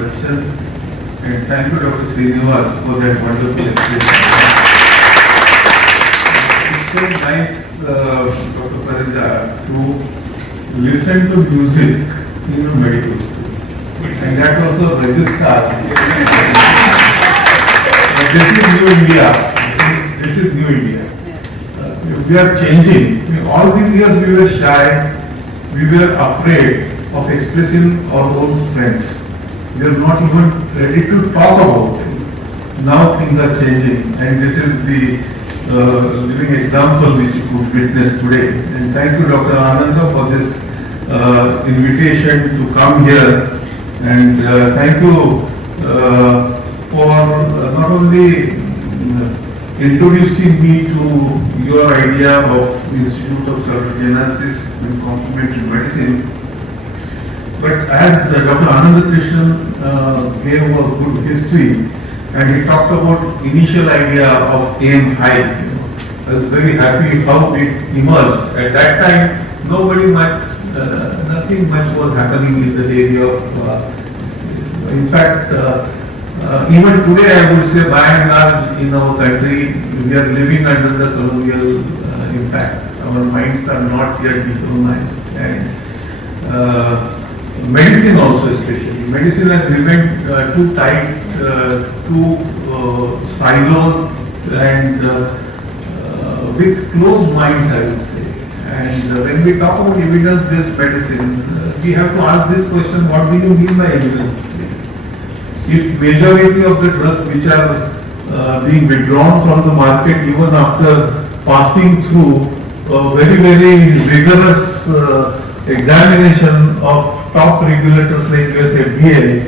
introduction. And thank you, Dr. Srinivas, for that wonderful explanation. It's so nice, Dr. Parija, to listen to music in a medical school. And that also registrar. This is New India. This is New India. We are changing. All these years we were shy. We were afraid of expressing our own strengths. We are not even ready to talk about it. Now things are changing, and this is the living example which you could witness today. And thank you, Dr. Ananda, for this invitation to come here. And thank you for not only introducing me to your idea of Institute of Salutogenesis and Complementary Medicine. But as Dr. Ananda Krishnan gave a good history, and he talked about initial idea of aim high. I was very happy how it emerged. At that time, nothing much was happening in the area of. In fact, even today, I would say, by and large, in our country, we are living under the colonial impact. Our minds are not yet decolonized, and medicine also, especially. Medicine has remained too tight, too siloed, and with closed minds, I would say. And when we talk about evidence-based medicine, we have to ask this question: what do you mean by evidence-based? If majority of the drugs which are being withdrawn from the market, even after passing through a very, very rigorous examination of top regulators like US SBV,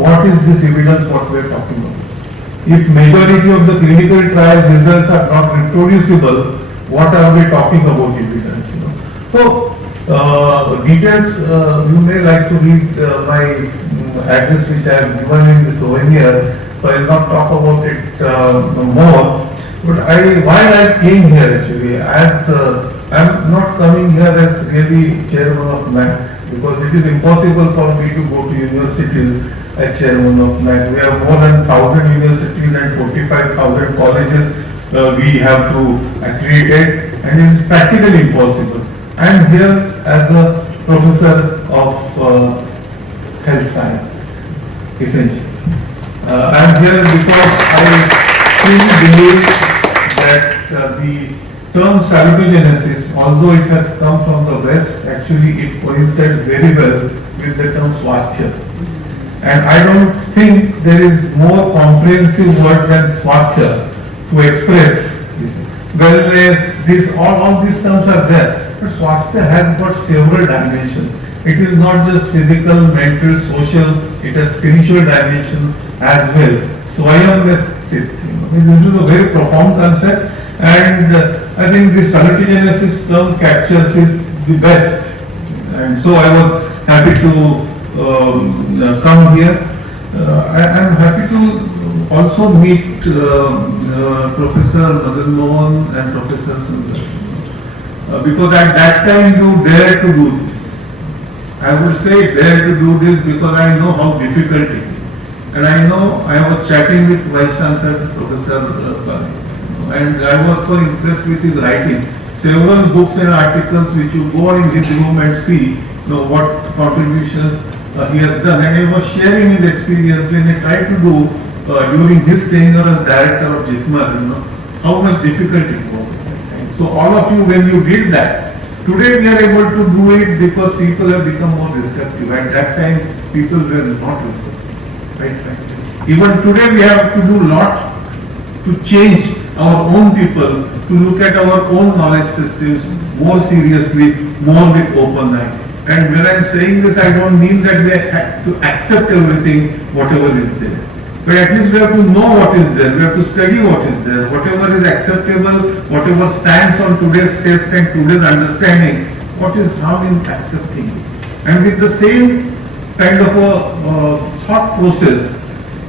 what is this evidence what we are talking about? If majority of the clinical trial results are not reproducible, what are we talking about evidence? So details, you may like to read my address which I have given in the souvenir, so I will not talk about it more. But while I came here actually, as I am not coming here as really chairman of MAC, because it is impossible for me to go to universities as chairman of MAC. We have more than 1,000 universities and 45,000 colleges we have to accredit, and it is practically impossible. I am here as a professor of health sciences, essentially. I am here because I truly believe that the term salutogenesis, although it has come from the West, actually it coincides very well with the term swasthya. And I don't think there is more comprehensive word than swasthya to express wellness. All these terms are there. But swasthya has got several dimensions. It is not just physical, mental, social, it has spiritual dimension as well. Swayamness, this is a very profound concept, and I think this salutogenesis term captures it the best. And so I was happy to come here. I am happy to also meet Professor Madan Mohan and Professor Sundar. Because at that time you dare to do this. I would say dare to do this because I know how difficult it is. And I know I was chatting with Vice Chancellor Professor and I was so impressed with his writing. Several books and articles which you go in his room and see what contributions he has done. And he was sharing his experience when he tried to do during his tenure as director of JITMAR, how much difficult it was. So all of you, when you did that, today we are able to do it because people have become more receptive. At that time, people were not receptive. Right? Even today we have to do a lot to change our own people, to look at our own knowledge systems more seriously, more with open eye. And when I am saying this, I don't mean that we have to accept everything, whatever is there. But at least we have to know what is there, we have to study what is there, whatever is acceptable, whatever stands on today's test and today's understanding, what is harm in accepting. And with the same kind of a thought process,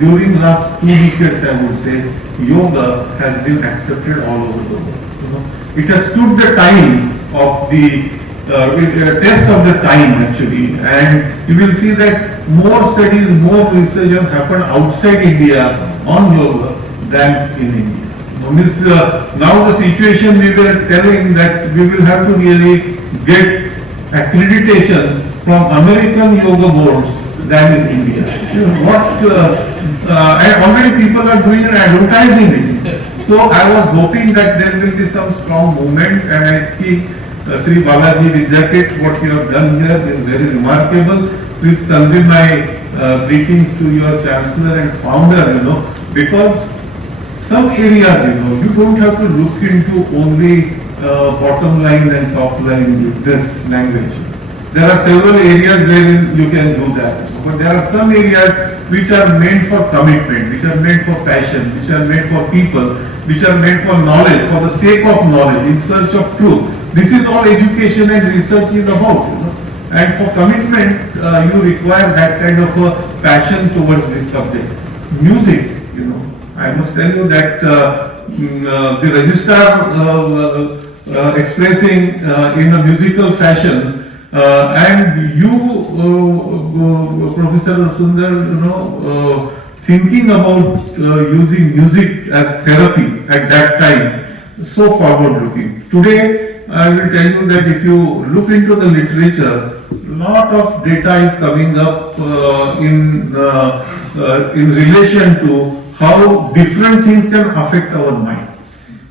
during last 2 decades I would say, yoga has been accepted all over the world. It has stood the time of the test of the time actually, and you will see that more studies, more research has happened outside India on yoga than in India. Now the situation we were telling that we will have to really get accreditation from American yoga boards than in India. And already people are doing and advertising it. So I was hoping that there will be some strong movement, and I think Sri Balaji Vidyapith, what you have done here is very remarkable. Please convey my greetings to your Chancellor and Founder, because some areas, you don't have to look into only bottom line and top line business language. There are several areas where you can do that. But there are some areas which are meant for commitment, which are meant for passion, which are meant for people, which are meant for knowledge, for the sake of knowledge, in search of truth. This is all education and research is about. And for commitment, you require that kind of a passion towards this subject. Music, I must tell you that the registrar expressing in a musical fashion, and you, Professor Sundar, thinking about using music as therapy at that time, so forward looking. Today, I will tell you that if you look into the literature, lot of data is coming up in relation to how different things can affect our mind.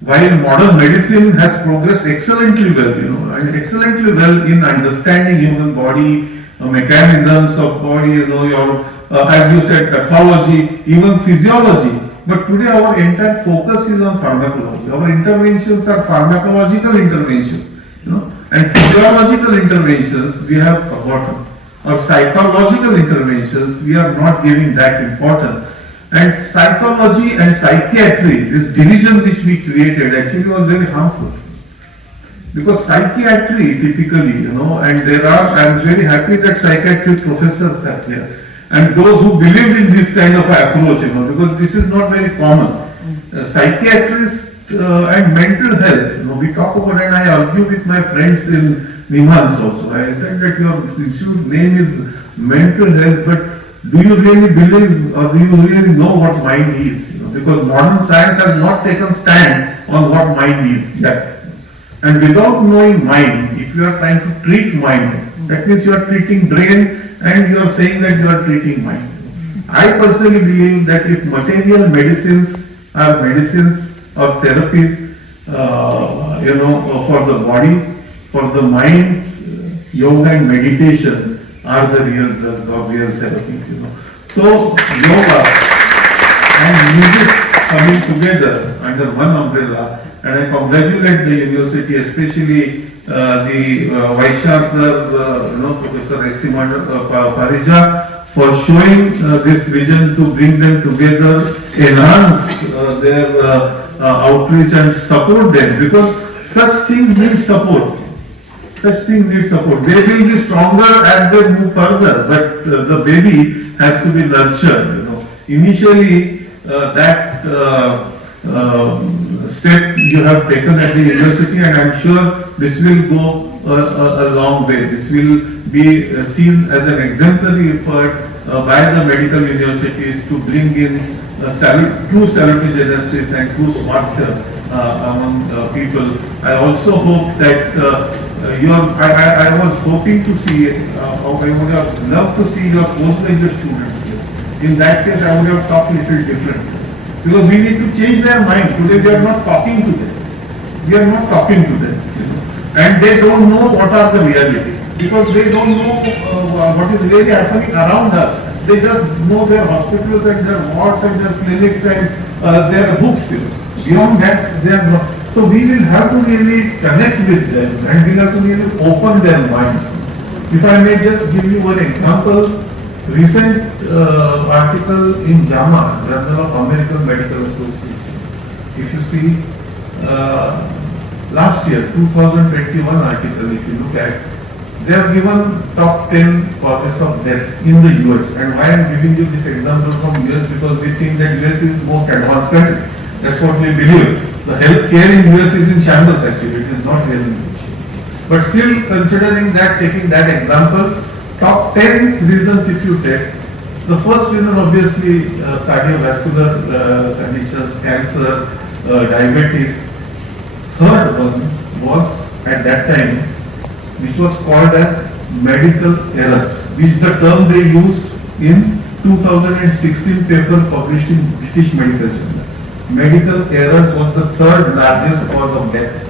While modern medicine has progressed excellently well, and excellently well in understanding human body, mechanisms of body, your, as you said, pathology, even physiology. But today our entire focus is on pharmacology. Our interventions are pharmacological interventions, and physiological interventions we have forgotten. Or psychological interventions, we are not giving that importance. And psychology and psychiatry, this division which we created actually was very harmful. Because psychiatry typically, and there are, I am very happy that psychiatry professors are here. And those who believe in this kind of approach, because this is not very common. Psychiatrists and mental health, we talk about, and I argue with my friends in Nimans also. I said that your institute name is mental health, but do you really believe or do you really know what mind is? Because modern science has not taken stand on what mind is yet. And without knowing mind, if you are trying to treat mind, that means you are treating brain and you are saying that you are treating mind. I personally believe that if material medicines are medicines or therapies, for the body, for the mind, yoga and meditation are the real drugs or real therapies, So yoga and music coming together under one umbrella, and I congratulate the university, especially the Vice Chancellor, Professor S.C. Parija, for showing this vision to bring them together, enhance their outreach and support them, because such things need support. Such things need support. They will be stronger as they move further, but the baby has to be nurtured. Initially, that step you have taken at the university, and I am sure this will go a long way. This will be seen as an exemplary effort by the medical universities to bring in true salutogenesis and true swasthya among people. I also hope that I was hoping to see, I would have loved to see your postgraduate students here. In that case, I would have talked a little different. Because we need to change their mind. Today we are not talking to them. We are not talking to them. And they don't know what are the reality. Because they don't know what is really happening around us. They just know their hospitals and their wards and their clinics and their books. Beyond that, they are not. So we will have to really connect with them and we have to really open their minds. If I may just give you one example, recent article in JAMA, Journal of American Medical Association. If you see, last year, 2021 article, if you look at, they have given top 10 causes of death in the US. And why I am giving you this example from US, because we think that US is the most advanced country. That's what we believe. The healthcare in US is in shambles actually, it is not really in good shape. But still, considering that, taking that example, top 10 reasons if you take, the first reason obviously cardiovascular conditions, cancer, diabetes. Third one was at that time, which was called as medical errors, which the term they used in 2016 paper published in British Medical Journal. Medical errors was the third largest cause of death.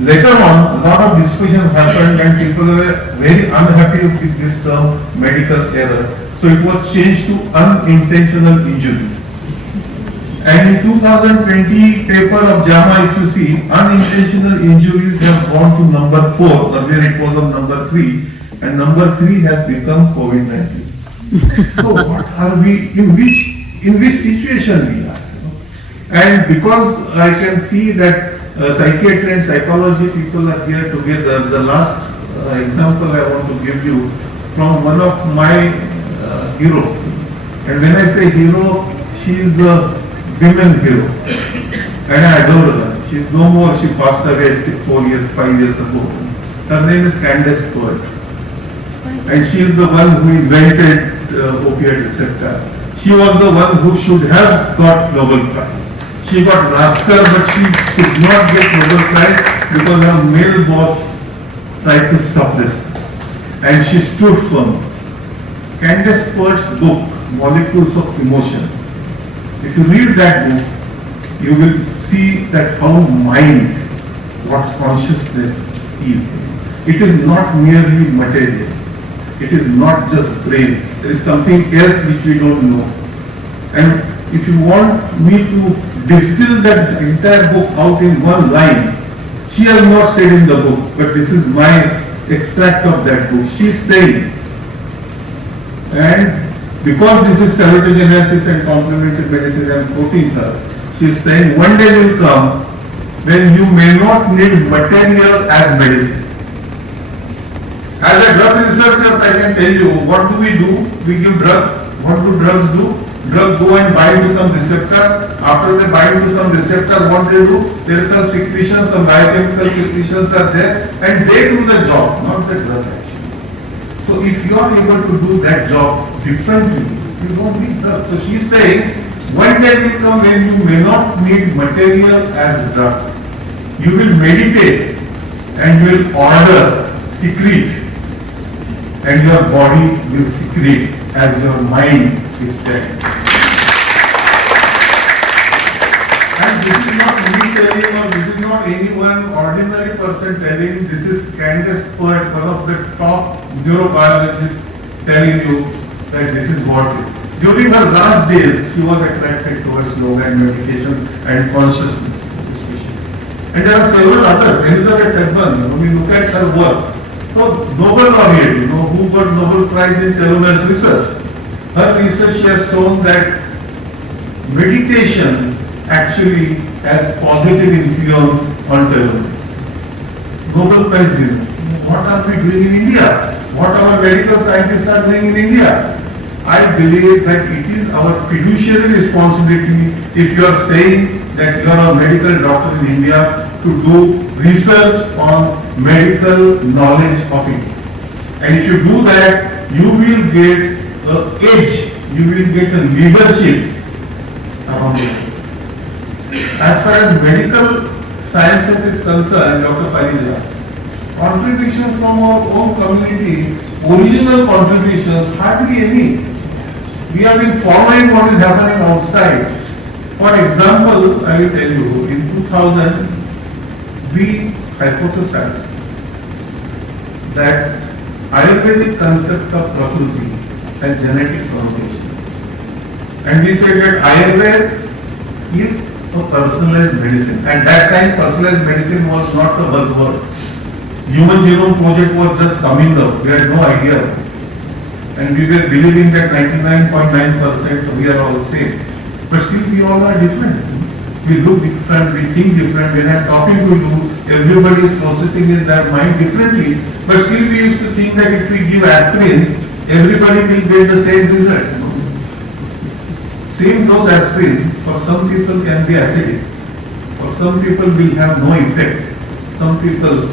Later on, a lot of discussion happened and people were very unhappy with this term medical error. So it was changed to unintentional injuries. And in 2020 paper of JAMA, if you see, unintentional injuries have gone to number 4. Earlier it was on number 3. And number 3 has become COVID-19. So what are we, in which situation we are? And because I can see that psychiatry and psychology people are here together, the last example I want to give you from one of my hero. And when I say hero, she is a women hero. And I adore her. She is no more, she passed away 4 years, 5 years ago. Her name is Candace Pert. And she is the one who invented opioid receptor. She was the one who should have got Nobel Prize. She got Lasker, but she could not get Nobel Prize because her male boss tried to suppress. And she stood firm. Candace Pert's book, Molecules of Emotions. If you read that book, you will see that how mind, what consciousness is. It is not merely material. It is not just brain. There is something else which we don't know. And if you want me to distill that entire book out in one line, she has not said in the book, but this is my extract of that book. She is saying, and because this is salutogenesis and complementary medicine, I am quoting her, she is saying, one day will come when you may not need material as medicine. As a drug researcher, I can tell you, what do? We give drug. What do drugs do? Drugs go and bind to some receptor. After they bind to some receptor, what they do? There are some secretions, some biochemical secretions are there, and they do the job, not the drug action. So if you are able to do that job differently, you don't need drugs. So she is saying, one day will come when you may not need material as drug. You will meditate and you will order, secrete, and your body will secrete as your mind is dead. And this is not me telling, or this is not anyone ordinary person telling. This is Candace Pert, one of the top neurobiologists, telling you that this is what it is. During her last days, she was attracted towards yoga and meditation and consciousness. And there are several others. Elizabeth Hepburn, when we look at her work, so Nobel laureate, who got Nobel Prize in telomeres research. Her research has shown that meditation actually has positive influence on telomeres. Nobel Prize winner. What are we doing in India? What our medical scientists are doing in India? I believe that it is our fiduciary responsibility, if you are saying that you are a medical doctor in India, to do research on medical knowledge of it. And if you do that, you will get an edge, you will get a leadership around it. As far as medical sciences is concerned, Dr. Parija, contributions from our own community, original contributions, hardly any. We have been following what is happening outside. For example, I will tell you, in 2000, we hypothesized that Ayurvedic concept of Prakriti has genetic foundation. And we said that Ayurveda is a personalized medicine. At that time, personalized medicine was not a buzzword. Human Genome Project was just coming up. We had no idea. And we were believing that 99.9% we are all safe. But still we all are different. We look different, we think different. When I am talking to you, everybody is processing in their mind differently. But still we used to think that if we give aspirin, everybody will get the same result. Same dose aspirin for some people can be acidic. For some people will have no effect. Some people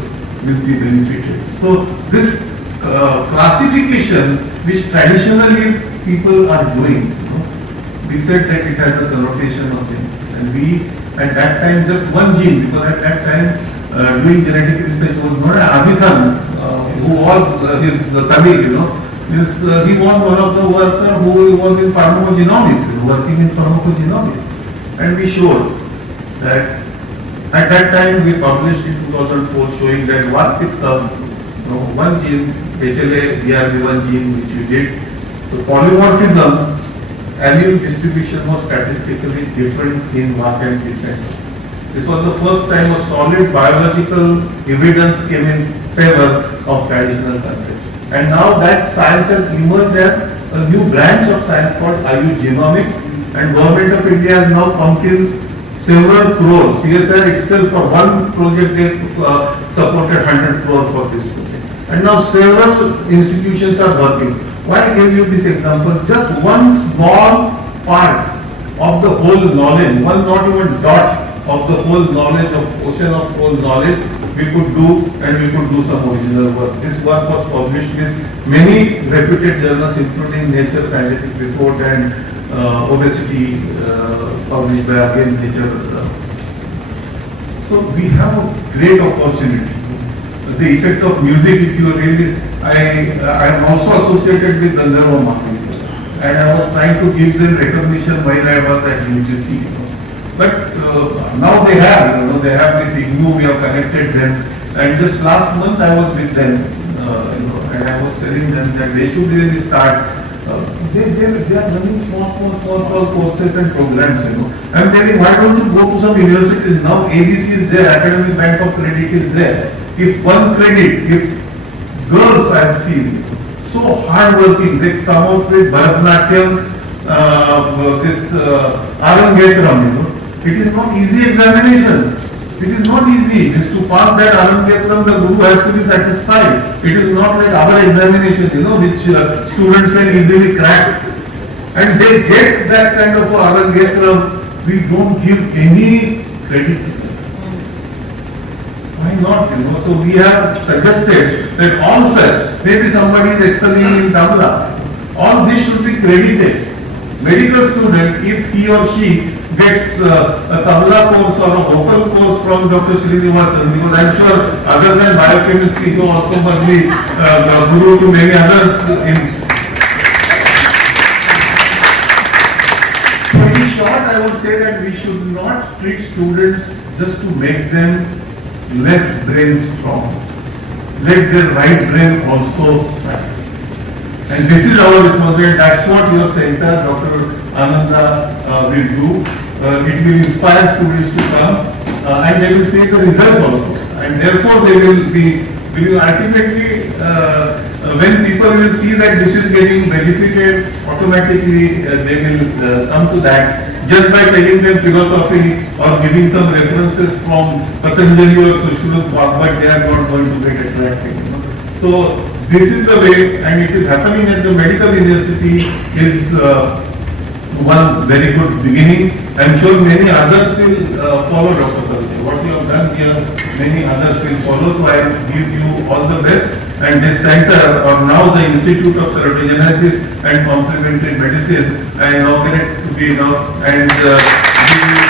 will be benefited. So this classification which traditionally people are doing. We said that it has a connotation of things, and we at that time just one gene, because at that time doing genetic research was not Abhitan, who was his colleague, he was one of the workers who was in pharmacogenomics, working in pharmacogenomics, and we showed that at that time we published in 2004 showing that what it comes, one gene, HLA, DRB1 gene which we did, the polymorphism, allele distribution was statistically different in one and different. This was the first time a solid biological evidence came in favor of traditional concepts. And now that science has emerged as a new branch of science called IU genomics, and Government of India has now pumped in several crores. CSR itself for one project they supported 100 crores for this project. And now several institutions are working. Why I gave you this example? Just one small part of the whole knowledge, one not even dot of the whole knowledge, of ocean of whole knowledge, we could do, and we could do some original work. This work was published with many reputed journals, including Nature Scientific Report and Obesity, published by again Nature. So we have a great opportunity. The effect of music, if you really, I am also associated with Gandharva Mahakali, and I was trying to give them recognition while I was at UGC. But now they have, they have with IGNU, we have connected them, and just last month I was with them, and I was telling them that they should really start. They are running small courses and programs, I'm telling, why don't you go to some universities? Now ABC is there, Academic Bank of Credit is there. If one credit, if girls I have seen, so hardworking, they come out with Bharatanatyam, this Arangetram, it is not easy examination. It is not easy. Just to pass that Arangetram, the guru has to be satisfied. It is not like our examination, which students can easily crack. And they get that kind of Arangetram, we don't give any credit to them. Why not? So we have suggested that all such, maybe somebody is excelling in tabla, all this should be credited. Medical student, if he or she gets a tabla course or a vocal course from Dr. Srinivasan, because I'm sure other than biochemistry, he also must be the guru to many others. In short, I would say that we should not treat students just to make them left brain strong. Let their right brain also strike. And this is our responsibility. That's what your center, Dr. Ananda, will do. It will inspire students to come, and they will see the results also. And therefore, they will ultimately, when people will see that this is getting benefited, automatically they will come to that. Just by telling them philosophy or giving some references from Patanjali or Sushruta, but they are not going to get attracted. So this is the way, and it is happening at the medical university is one very good beginning. I am sure many others will follow, Dr. Kalke. What you have done here, many others will follow. So I give you all the best. And this center, or now the Institute of Ceratogenesis and Complementary Medicine, I inaugurate to be now and give you